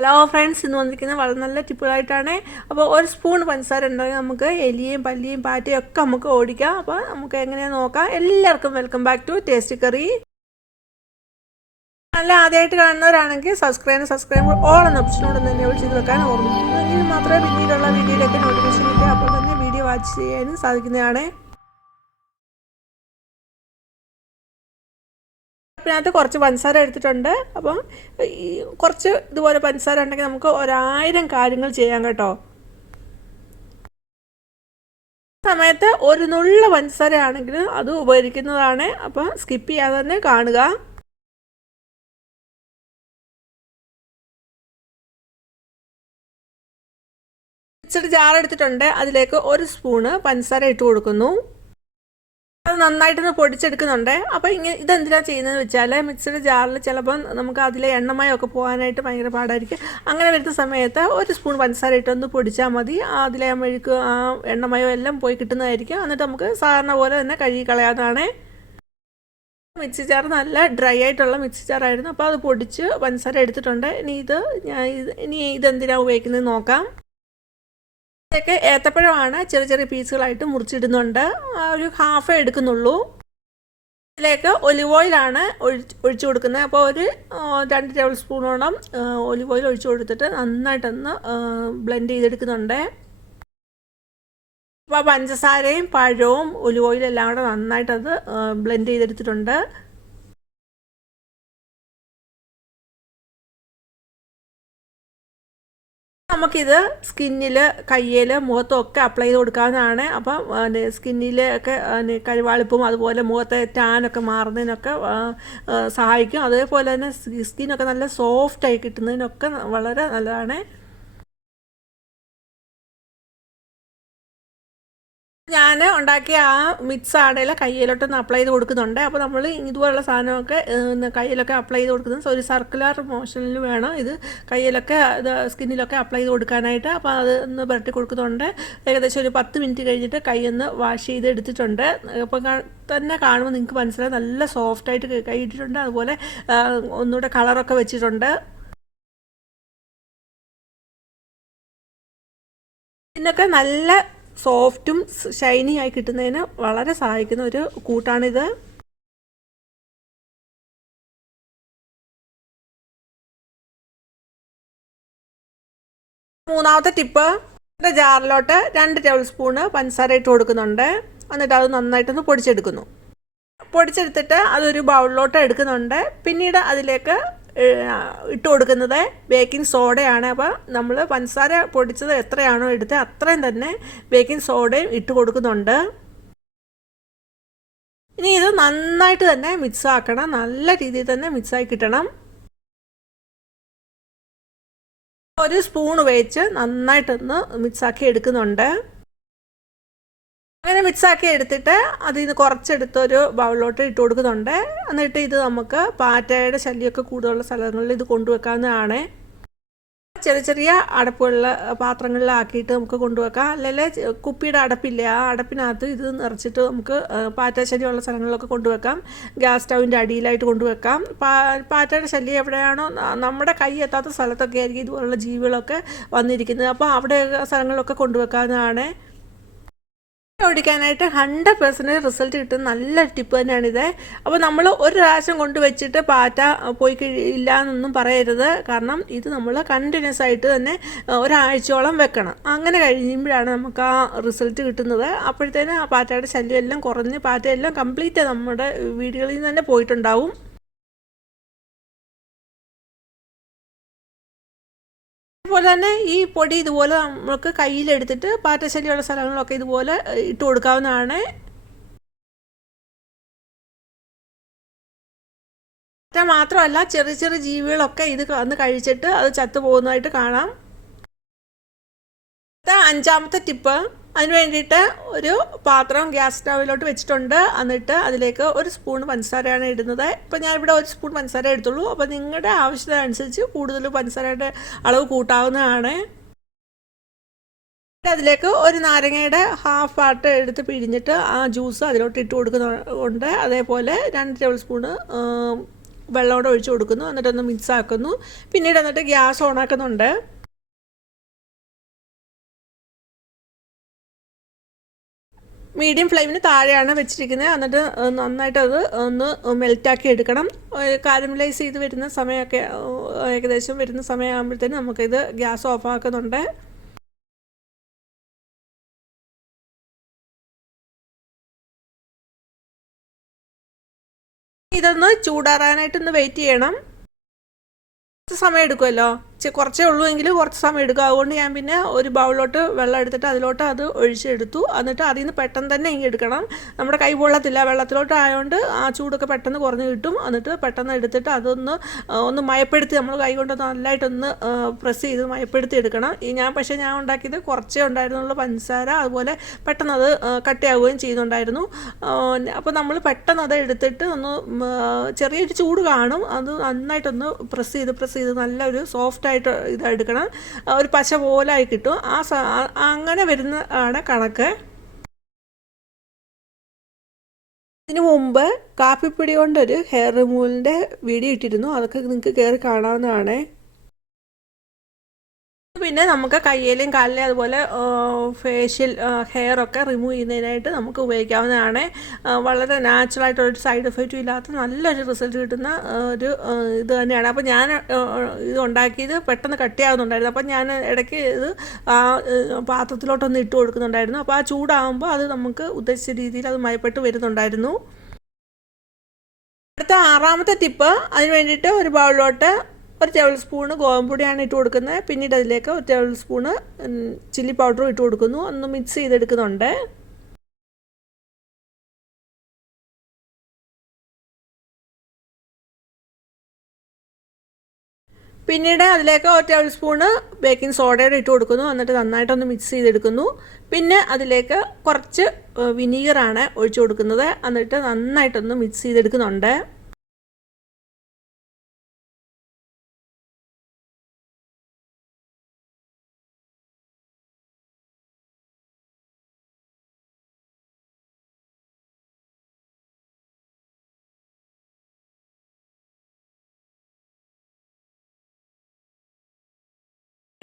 Hello friends ഇന്ന് വന്നിരിക്കുന്നത് വളരെ നല്ല ടിപ്പുകളായിട്ടാണ് അപ്പോൾ ഒരു സ്പൂൺ പഞ്ചസാര ഉണ്ടെങ്കിൽ നമുക്ക് എലിയും പല്ലിയും പാറ്റയും ഒക്കെ നമുക്ക് ഓടിക്കാം. അപ്പോൾ നമുക്ക് എങ്ങനെയാണ് നോക്കാം. എല്ലാവർക്കും welcome back to tasty curry നല്ല ആദ്യമായിട്ട് കാണുന്നവരാണെങ്കിൽ സബ്സ്ക്രൈബ് സബ്സ്ക്രൈബ് ഓൾ എന്ന ഓപ്ഷനോട് തന്നെ ചെയ്ത് വെക്കാൻ ഓർമ്മിക്കുന്നു എങ്കിൽ മാത്രമേ പിന്നീടുള്ള വീഡിയോയിലൊക്കെ നോട്ടിഫിക്കേഷൻ കിട്ടുക അപ്പോൾ തന്നെ വീഡിയോ വാച്ച് ചെയ്യാനും സാധിക്കുന്നതാണ്. അതിനകത്ത് കുറച്ച് പഞ്ചസാര എടുത്തിട്ടുണ്ട്. അപ്പം ഈ കുറച്ച് ഇതുപോലെ പഞ്ചസാര ഉണ്ടെങ്കിൽ നമുക്ക് ഒരായിരം കാര്യങ്ങൾ ചെയ്യാം കേട്ടോ. സമയത്ത് ഒരു നുള്ള പഞ്ചസാര ആണെങ്കിൽ അത് ഉപകരിക്കുന്നതാണ്. അപ്പം സ്കിപ്പ് ചെയ്യാതെ തന്നെ കാണുക. മിക്സഡ് ജാർ എടുത്തിട്ടുണ്ട്. അതിലേക്ക് ഒരു സ്പൂണ് പഞ്ചസാര ഇട്ട് കൊടുക്കുന്നു. അത് നന്നായിട്ടൊന്ന് പൊടിച്ചെടുക്കുന്നുണ്ട്. അപ്പോൾ ഇങ്ങനെ ഇതെന്തിനാണ് ചെയ്യുന്നതെന്ന് വെച്ചാൽ മിക്സിയുടെ ജാറിൽ ചിലപ്പം നമുക്ക് അതിലെ എണ്ണമയമൊക്കെ പോകാനായിട്ട് ഭയങ്കര പാടായിരിക്കും. അങ്ങനെ വരുന്ന സമയത്ത് ഒരു സ്പൂൺ പഞ്ചസാര ഇട്ടൊന്ന് പൊടിച്ചാൽ മതി. അതിലെ മെഴുക്ക് ആ എണ്ണമയോ എല്ലാം പോയി കിട്ടുന്നതായിരിക്കും. എന്നിട്ട് നമുക്ക് സാധാരണ പോലെ തന്നെ കഴുകി കളയാതാണ് മിക്സി ജാർ നല്ല ഡ്രൈ ആയിട്ടുള്ള മിക്സി ജാറായിരുന്നു. അപ്പോൾ അത് പൊടിച്ച് പഞ്ചസാര എടുത്തിട്ടുണ്ട്. ഇനി ഇത് ഞാൻ ഇനി ഇതെന്തിനാണ് ഉപയോഗിക്കുന്നത് നോക്കാം. ഇതൊക്കെ ഏത്തപ്പഴമാണ് ചെറിയ ചെറിയ പീസുകളായിട്ട് മുറിച്ചിടുന്നുണ്ട്. ഒരു ഹാഫ് എടുക്കുന്നുള്ളൂ. ഇതിലേക്ക് ഒലിവ് ഓയിലാണ് ഒഴിച്ച് കൊടുക്കുന്നത്. അപ്പോൾ ഒരു രണ്ട് ടേബിൾ സ്പൂണോളം ഒലിവ് ഓയിൽ ഒഴിച്ചു കൊടുത്തിട്ട് നന്നായിട്ടൊന്ന് ബ്ലെൻഡ് ചെയ്തെടുക്കുന്നുണ്ട്. അപ്പോൾ പഞ്ചസാരയും പഴവും ഒലിവ് ഓയിലും എല്ലാം കൂടെ നന്നായിട്ടത് ബ്ലെൻഡ് ചെയ്തെടുത്തിട്ടുണ്ട്. നമുക്കിത് സ്കിന്നിൽ കയ്യിൽ മുഖത്തും ഒക്കെ അപ്ലൈ ചെയ്ത് കൊടുക്കാവുന്നതാണ്. അപ്പം സ്കിന്നിൽ ഒക്കെ കരുവാളിപ്പും അതുപോലെ മുഖത്തെ ടാനൊക്കെ മാറുന്നതിനൊക്കെ സഹായിക്കും. അതേപോലെ തന്നെ സ്കിന്നൊക്കെ നല്ല സോഫ്റ്റായി കിട്ടുന്നതിനൊക്കെ വളരെ നല്ലതാണ്. ഞാൻ ഉണ്ടാക്കിയ ആ മിക്സ് ആടയിലെ കയ്യിലോട്ടൊന്ന് അപ്ലൈ ചെയ്ത് കൊടുക്കുന്നുണ്ട്. അപ്പോൾ നമ്മൾ ഇതുപോലുള്ള സാധനമൊക്കെ കയ്യിലൊക്കെ അപ്ലൈ ചെയ്ത് കൊടുക്കുന്നത്. ഒരു സർക്കുലർ മോഷനിൽ വേണം ഇത് കയ്യിലൊക്കെ ഇത് സ്കിന്നിലൊക്കെ അപ്ലൈ ചെയ്ത് കൊടുക്കാനായിട്ട്. അപ്പോൾ അത് ഒന്ന് പുരട്ടി കൊടുക്കുന്നുണ്ട്. ഏകദേശം ഒരു പത്ത് മിനിറ്റ് കഴിഞ്ഞിട്ട് കൈ ഒന്ന് വാഷ് ചെയ്ത് എടുത്തിട്ടുണ്ട്. അപ്പോൾ തന്നെ കാണുമ്പോൾ നിങ്ങൾക്ക് മനസ്സിലായി നല്ല സോഫ്റ്റായിട്ട് കൈ ഇട്ടിട്ടുണ്ട്. അതുപോലെ ഒന്നുകൂടെ കളറൊക്കെ വെച്ചിട്ടുണ്ട്. ഇതിനൊക്കെ നല്ല സോഫ്റ്റും ഷൈനി ആയി കിട്ടുന്നതിന് വളരെ സഹായിക്കുന്ന ഒരു കൂട്ടാണിത്. മൂന്നാമത്തെ ടിപ്പ് ജാറിലോട്ട് രണ്ട് ടേബിൾ സ്പൂണ് പഞ്ചസാര ഇട്ട് കൊടുക്കുന്നുണ്ട്. എന്നിട്ട് അത് നന്നായിട്ടൊന്ന് പൊടിച്ചെടുക്കുന്നു. പൊടിച്ചെടുത്തിട്ട് അതൊരു ബൗളിലോട്ട് എടുക്കുന്നുണ്ട്. പിന്നീട് അതിലേക്ക് ഇട്ട് കൊടുക്കുന്നത്. ബേക്കിംഗ് സോഡയാണ്. അപ്പോൾ നമ്മൾ പഞ്ചസാര പൊടിച്ചത് എത്രയാണോ എടുത്ത് അത്രയും തന്നെ ബേക്കിംഗ് സോഡയും ഇട്ട് കൊടുക്കുന്നുണ്ട്. ഇനി ഇത് നന്നായിട്ട് തന്നെ മിക്സ് ആക്കണം. നല്ല രീതിയിൽ തന്നെ മിക്സ് മിക്സായി കിട്ടണം. ഒരു സ്പൂൺ ഉപയോഗിച്ച് നന്നായിട്ടൊന്ന് മിക്സാക്കി എടുക്കുന്നുണ്ട്. അങ്ങനെ മിക്സാക്കി എടുത്തിട്ട് അതിൽ നിന്ന് കുറച്ചെടുത്തൊരു ബൗളിലോട്ട് ഇട്ട് കൊടുക്കുന്നുണ്ട്. എന്നിട്ട് ഇത് നമുക്ക് പാറ്റയുടെ ശല്യമൊക്കെ കൂടുതലുള്ള സ്ഥലങ്ങളിൽ ഇത് കൊണ്ടുവെക്കാവുന്നതാണ്. ചെറിയ ചെറിയ അടപ്പുകളിൽ പാത്രങ്ങളിലാക്കിയിട്ട് നമുക്ക് കൊണ്ടുവെക്കാം. അല്ലെങ്കിൽ കുപ്പിയുടെ അടപ്പില്ല ആ അടപ്പിനകത്ത് ഇത് നിറച്ചിട്ട് നമുക്ക് പാറ്റ ശല്യമുള്ള സ്ഥലങ്ങളിലൊക്കെ കൊണ്ടുവെക്കാം. ഗ്യാസ് സ്റ്റൗവിന്റെ അടിയിലായിട്ട് കൊണ്ടുവെക്കാം. പാ പാറ്റയുടെ ശല്യം എവിടെയാണോ നമ്മുടെ കൈ എത്താത്ത സ്ഥലത്തൊക്കെ ആയിരിക്കും ഇതുപോലുള്ള ജീവികളൊക്കെ വന്നിരിക്കുന്നത്. അപ്പോൾ അവിടെ സ്ഥലങ്ങളിലൊക്കെ കൊണ്ടുവെക്കാവുന്നതാണ്. ഓടിക്കാനായിട്ട് ഹൺഡ്രഡ് പെർസെന്റേജ് റിസൾട്ട് കിട്ടുന്ന നല്ല ടിപ്പ് തന്നെയാണിത് അപ്പോൾ നമ്മൾ ഒരു പ്രാവശ്യം കൊണ്ട് വെച്ചിട്ട് പാറ്റ പോയി ഇല്ല എന്നൊന്നും പറയരുത്. കാരണം ഇത് നമ്മൾ കണ്ടിന്യൂസ് ആയിട്ട് തന്നെ ഒരാഴ്ചയോളം വെക്കണം. അങ്ങനെ കഴിയുമ്പോഴാണ് നമുക്ക് ആ റിസൾട്ട് കിട്ടുന്നത്. അപ്പോഴത്തേന് ആ പാറ്റയുടെ ശല്യം എല്ലാം കുറഞ്ഞ് പാറ്റയെല്ലാം കംപ്ലീറ്റ് നമ്മുടെ വീടുകളിൽ നിന്ന് തന്നെ പോയിട്ടുണ്ടാവും. അതുപോലെ തന്നെ ഈ പൊടി ഇതുപോലെ നമുക്ക് കയ്യിലെടുത്തിട്ട് പാറ്റശല്യമുള്ള സ്ഥലങ്ങളിലൊക്കെ ഇതുപോലെ ഇട്ട് കൊടുക്കാവുന്നതാണ്. മാത്രമല്ല ചെറിയ ചെറിയ ജീവികളൊക്കെ ഇത് വന്ന് കഴിച്ചിട്ട് അത് ചത്തുപോകുന്നതായിട്ട് കാണാം. അഞ്ചാമത്തെ ടിപ്പ്. അതിന് വേണ്ടിയിട്ട് ഒരു പാത്രം ഗ്യാസ് സ്റ്റവിലോട്ട് വെച്ചിട്ടുണ്ട്. എന്നിട്ട് അതിലേക്ക് ഒരു സ്പൂൺ പഞ്ചസാരയാണ് ഇടുന്നത്. ഇപ്പം ഞാൻ ഇവിടെ ഒരു സ്പൂൺ പഞ്ചസാര എടുത്തുള്ളൂ. അപ്പോൾ നിങ്ങളുടെ ആവശ്യത്തിനനുസരിച്ച് കൂടുതൽ പഞ്ചസാരയുടെ അളവ് കൂട്ടാവുന്നതാണ്. അതിലേക്ക് ഒരു നാരങ്ങയുടെ ഹാഫ് പാർട്ട് എടുത്ത് പിഴിഞ്ഞിട്ട് ആ ജ്യൂസ് അതിലോട്ട് ഇട്ട് കൊടുക്കുന്നുണ്ട്. അതേപോലെ രണ്ട് ടേബിൾ സ്പൂണ് വെള്ളമോടെ ഒഴിച്ച് കൊടുക്കുന്നു. എന്നിട്ടൊന്ന് മിക്സ് ആക്കുന്നു. പിന്നീട് എന്നിട്ട് ഗ്യാസ് ഓൺ മീഡിയം ഫ്ലെയിമിന് താഴെയാണ് വെച്ചിരിക്കുന്നത്. എന്നിട്ട് നന്നായിട്ട് അത് ഒന്ന് മെൽറ്റാക്കി എടുക്കണം. കാരമലൈസ് ചെയ്ത് വരുന്ന സമയമൊക്കെ ഏകദേശം വരുന്ന സമയമാകുമ്പോഴത്തേനും നമുക്കിത് ഗ്യാസ് ഓഫ് ആക്കുന്നുണ്ട് ഇതൊന്ന് ചൂടാറാനായിട്ടൊന്ന് വെയിറ്റ് ചെയ്യണം. സമയം എടുക്കുമല്ലോ? കുറച്ചേ ഉള്ളൂ എങ്കിൽ കുറച്ച് സമയം എടുക്കും. അതുകൊണ്ട് ഞാൻ പിന്നെ ഒരു ബൗളിലോട്ട് വെള്ളം എടുത്തിട്ട് അതിലോട്ട് അത് ഒഴിച്ചെടുത്തു എന്നിട്ട് അതിൽ നിന്ന് പെട്ടെന്ന് തന്നെ ഇങ്ങനെ എടുക്കണം. നമ്മുടെ കൈ പൊള്ളത്തില്ല. വെള്ളത്തിലോട്ട് ആയതുകൊണ്ട് ആ ചൂടൊക്കെ പെട്ടെന്ന് കുറഞ്ഞ് കിട്ടും. എന്നിട്ട് പെട്ടെന്ന് എടുത്തിട്ട് അതൊന്ന് ഒന്ന് മയപ്പെടുത്തി നമ്മൾ കൈ കൊണ്ട് നല്ലതായിട്ടൊന്ന് പ്രസ് ചെയ്ത് മയപ്പെടുത്തി എടുക്കണം. ഈ ഞാൻ പക്ഷേ ഞാൻ ഉണ്ടാക്കിയത് കുറച്ചേ ഉണ്ടായിരുന്നുള്ളൂ. പഞ്ചസാര അതുപോലെ പെട്ടെന്ന് അത് കട്ടിയാവുകയും ചെയ്യുന്നുണ്ടായിരുന്നു. അപ്പോൾ നമ്മൾ പെട്ടെന്ന് അത് എടുത്തിട്ട് ഒന്ന് ചെറിയൊരു ചൂട് കാണും. അത് നന്നായിട്ടൊന്ന് പ്രസ് ചെയ്ത് പ്രസ് ചെയ്ത് നല്ലൊരു സോഫ്റ്റ് ആയിട്ട് ഇതെടുക്കണം. ഒരു പശ പോലായി കിട്ടും. ആ അങ്ങനെ വരുന്ന ആണ് കണക്ക്. ഇതിനു മുമ്പ് കാപ്പിപ്പൊടി കൊണ്ടൊരു ഹെയർ റിമൂവലിന്റെ വീഡിയോ ഇട്ടിരുന്നു. അതൊക്കെ നിങ്ങൾക്ക് കയറി കാണാവുന്നതാണ്. പിന്നെ നമുക്ക് കയ്യിലും കാലിലും അതുപോലെ ഫേഷ്യൽ ഹെയർ ഒക്കെ റിമൂവ് ചെയ്യുന്നതിനായിട്ട് നമുക്ക് ഉപയോഗിക്കാവുന്നതാണ്. വളരെ നാച്ചുറൽ നാച്ചുറലായിട്ടൊരു സൈഡ് എഫക്റ്റും ഇല്ലാത്ത നല്ലൊരു റിസൾട്ട് കിട്ടുന്ന ഒരു ഇത് തന്നെയാണ്. അപ്പോൾ ഞാൻ ഇത് ഉണ്ടാക്കിയത് പെട്ടെന്ന് കട്ടിയാവുന്നുണ്ടായിരുന്നു അപ്പോൾ ഞാൻ ഇടയ്ക്ക് ഇത് ആ പാത്രത്തിലോട്ടൊന്ന് ഇട്ട് കൊടുക്കുന്നുണ്ടായിരുന്നു. അപ്പോൾ ആ ചൂടാകുമ്പോൾ അത് നമുക്ക് ഉദ്ദേശിച്ച രീതിയിൽ അത് മയപ്പെട്ട് വരുന്നുണ്ടായിരുന്നു. അടുത്ത ആറാമത്തെ ടിപ്പ് അതിന് വേണ്ടിയിട്ട് ഒരു ബൗളിലോട്ട് ഒരു ടേബിൾ സ്പൂണ് ഗോതമ്പൊടിയാണ് ഇട്ട് കൊടുക്കുന്നത്. പിന്നീട് അതിലേക്ക് ഒരു ടേബിൾ സ്പൂണ് ചില്ലി പൗഡറും ഇട്ട് കൊടുക്കുന്നു. ഒന്ന് മിക്സ് ചെയ്തെടുക്കുന്നുണ്ട്. പിന്നീട് അതിലേക്ക് ഒരു ടേബിൾ സ്പൂണ് ബേക്കിംഗ് സോഡയുടെ ഇട്ട് കൊടുക്കുന്നു. എന്നിട്ട് നന്നായിട്ടൊന്ന് മിക്സ് ചെയ്തെടുക്കുന്നു. പിന്നെ അതിലേക്ക് കുറച്ച് വിനീഗറാണ് ഒഴിച്ചു കൊടുക്കുന്നത്. എന്നിട്ട് നന്നായിട്ടൊന്ന് മിക്സ് ചെയ്തെടുക്കുന്നുണ്ട്.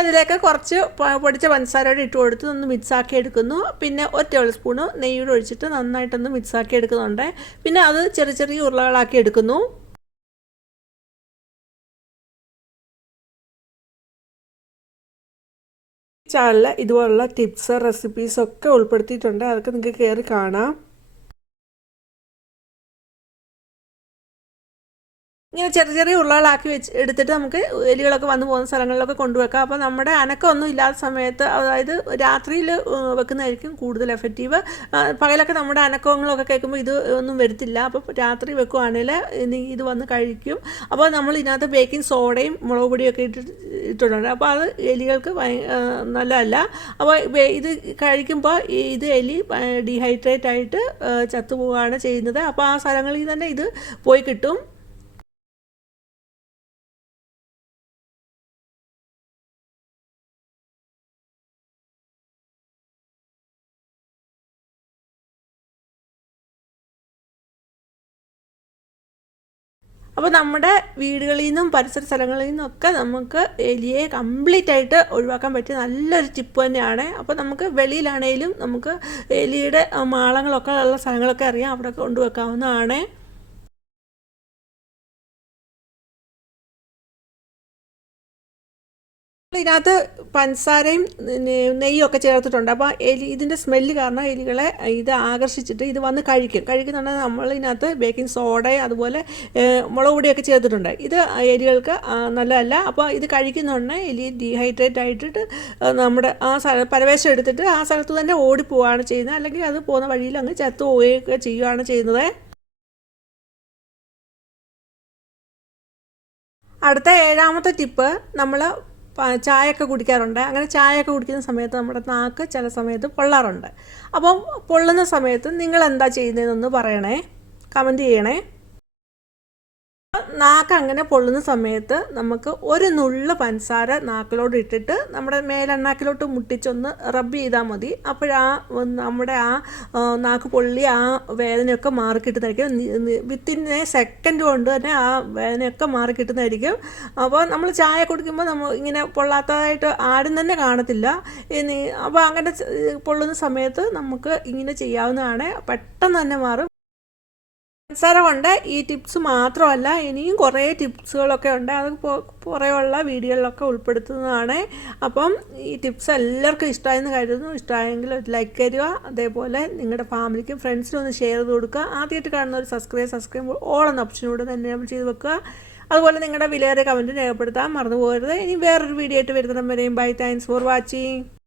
അതിലേക്ക് കുറച്ച് പൊടിച്ച പഞ്ചസാരയോട് ഇട്ട് കൊടുത്ത് ഒന്ന് മിക്സാക്കി എടുക്കുന്നു. പിന്നെ ഒരു ടേബിൾ സ്പൂണ് നെയ്യൂടെ ഒഴിച്ചിട്ട് നന്നായിട്ടൊന്ന് മിക്സാക്കി എടുക്കുന്നുണ്ട്. പിന്നെ അത് ചെറിയ ചെറിയ ഉരുളകളാക്കി എടുക്കുന്നു. ചാനലിൽ ഇതുപോലുള്ള ടിപ്സ് റെസിപ്പീസ് ഒക്കെ ഉൾപ്പെടുത്തിയിട്ടുണ്ട്. അതൊക്കെ നിങ്ങൾക്ക് കയറി കാണാം. ഇങ്ങനെ ചെറിയ ചെറിയ ഉരുളകളാക്കി വെച്ച് എടുത്തിട്ട് നമുക്ക് എലികളൊക്കെ വന്നു പോകുന്ന സ്ഥലങ്ങളിലൊക്കെ കൊണ്ടുവെക്കാം. അപ്പോൾ നമ്മുടെ അനക്കമൊന്നും ഇല്ലാത്ത സമയത്ത് അതായത് രാത്രിയിൽ വെക്കുന്നതായിരിക്കും കൂടുതൽ എഫക്റ്റീവ് പകലൊക്കെ നമ്മുടെ അനക്കങ്ങളൊക്കെ കേൾക്കുമ്പോൾ ഇത് ഒന്നും വരത്തില്ല. അപ്പോൾ രാത്രി വെക്കുവാണെങ്കിൽ ഇത് വന്ന് കഴിക്കും. അപ്പോൾ നമ്മൾ ഇതിനകത്ത് ബേക്കിംഗ് സോഡയും മുളക് പൊടിയൊക്കെ ഇട്ട് ഇട്ടിട്ടുണ്ട്. അപ്പോൾ അത് എലികൾക്ക് നല്ലതല്ല. അപ്പോൾ ഇത് കഴിക്കുമ്പോൾ ഇത് എലി ഡീഹൈഡ്രേറ്റ് ആയിട്ട് ചത്തുപോവുകയാണ് ചെയ്യുന്നത്. അപ്പോൾ ആ സ്ഥലങ്ങളിൽ തന്നെ ഇത് പോയി കിട്ടും. അപ്പോൾ നമ്മുടെ വീടുകളിൽ നിന്നും പരിസര സ്ഥലങ്ങളിൽ നിന്നൊക്കെ നമുക്ക് എലിയെ കംപ്ലീറ്റ് ആയിട്ട് ഒഴിവാക്കാൻ പറ്റിയ നല്ലൊരു ടിപ്പ് തന്നെയാണ്. അപ്പോൾ നമുക്ക് വെളിയിലാണേലും നമുക്ക് എലിയുടെ മാളങ്ങളൊക്കെ ഉള്ള സ്ഥലങ്ങളൊക്കെ അറിയാം. അവിടെ കൊണ്ടുവെക്കാവുന്നതാണ്. ഇതിനകത്ത് പഞ്ചസാരയും നെയ്യും ഒക്കെ ചേർത്തിട്ടുണ്ട്. അപ്പോൾ എലി ഇതിന്റെ സ്മെല്ല് കാരണം എലികളെ ഇത് ആകർഷിച്ചിട്ട് ഇത് വന്ന് കഴിക്കും. കഴിക്കുന്നുണ്ടെങ്കിൽ നമ്മൾ ഇതിനകത്ത് ബേക്കിംഗ് സോഡയും അതുപോലെ മുളക് പൊടിയൊക്കെ ചേർത്തിട്ടുണ്ട്. ഇത് എലികൾക്ക് നല്ലതല്ല. അപ്പോൾ ഇത് കഴിക്കുന്നുണ്ടെങ്കിൽ എലി ഡീഹൈഡ്രേറ്റ് ആയിട്ടിട്ട് നമ്മുടെ ആ സ്ഥലം പരവേശം എടുത്തിട്ട് ആ സ്ഥലത്ത് തന്നെ ഓടിപ്പോവുകയാണ് ചെയ്യുന്നത്. അല്ലെങ്കിൽ അത് പോകുന്ന വഴിയിൽ അങ്ങ് ചത്തു പോവുകയൊക്കെ ചെയ്യുകയാണ് ചെയ്യുന്നത്. അടുത്ത ഏഴാമത്തെ ടിപ്പ് നമ്മൾ ചായയൊക്കെ കുടിക്കാറുണ്ട്. അങ്ങനെ ചായയൊക്കെ കുടിക്കുന്ന സമയത്ത് നമ്മുടെ നാക്ക് ചില സമയത്ത് പൊള്ളാറുണ്ട്. അപ്പം പൊള്ളുന്ന സമയത്ത് നിങ്ങൾ എന്താ ചെയ്യുന്നതെന്നൊന്ന് പറയണേ. കമന്റ് ചെയ്യണേ. നാക്ക് അങ്ങനെ പൊള്ളുന്ന സമയത്ത് നമുക്ക് ഒരു നുള്ള് പഞ്ചസാര നാക്കിലോട്ട് ഇട്ടിട്ട് നമ്മുടെ മേലെണ്ണാക്കിലോട്ട് മുട്ടിച്ചൊന്ന് റബ്ബ് ചെയ്താൽ മതി. അപ്പോഴാ നമ്മുടെ ആ നാക്ക് പൊള്ളി ആ വേദനയൊക്കെ മാറി കിട്ടുന്നതായിരിക്കും വിത്തിൻ എ സെക്കൻഡ് കൊണ്ട് തന്നെ ആ വേദനയൊക്കെ മാറി കിട്ടുന്നതായിരിക്കും അപ്പോൾ നമ്മൾ ചായ കുടിക്കുമ്പോൾ നമ്മൾ ഇങ്ങനെ പൊള്ളാത്തതായിട്ട് ആരും തന്നെ കാണത്തില്ല. അപ്പോൾ അങ്ങനെ പൊള്ളുന്ന സമയത്ത് നമുക്ക് ഇങ്ങനെ ചെയ്യാവുന്നതാണ്. പെട്ടെന്ന് തന്നെ മാറും. പഞ്ചസാര കൊണ്ട് ഈ ടിപ്സ് മാത്രമല്ല ഇനിയും കുറേ ടിപ്സുകളൊക്കെ ഉണ്ട്. അത് പുറയുള്ള വീഡിയോകളിലൊക്കെ ഉൾപ്പെടുത്തുന്നതാണ്. അപ്പം ഈ ടിപ്സ് എല്ലാവർക്കും ഇഷ്ടമായെന്ന് കരുതുന്നു. ഇഷ്ടമായെങ്കിൽ ഒരു ലൈക്ക് തരിക. അതേപോലെ നിങ്ങളുടെ ഫാമിലിക്കും ഫ്രണ്ട്സിനും ഒന്ന് ഷെയർ ചെയ്ത് കൊടുക്കുക. ആദ്യമായിട്ട് കാണുന്ന ഒരു സബ്സ്ക്രൈബ് സബ്സ്ക്രൈബ് ഓൾ എന്ന ഓപ്ഷനൂടെ തന്നെ നമ്മൾ ചെയ്ത് വെക്കുക. അതുപോലെ നിങ്ങളുടെ വിലയേറെ കമന്റ് രേഖപ്പെടുത്താൻ മറന്നു പോകരുത് ഇനി വേറൊരു വീഡിയോ ആയിട്ട് വരുന്നിടം വരെയും. Bye thanks for watching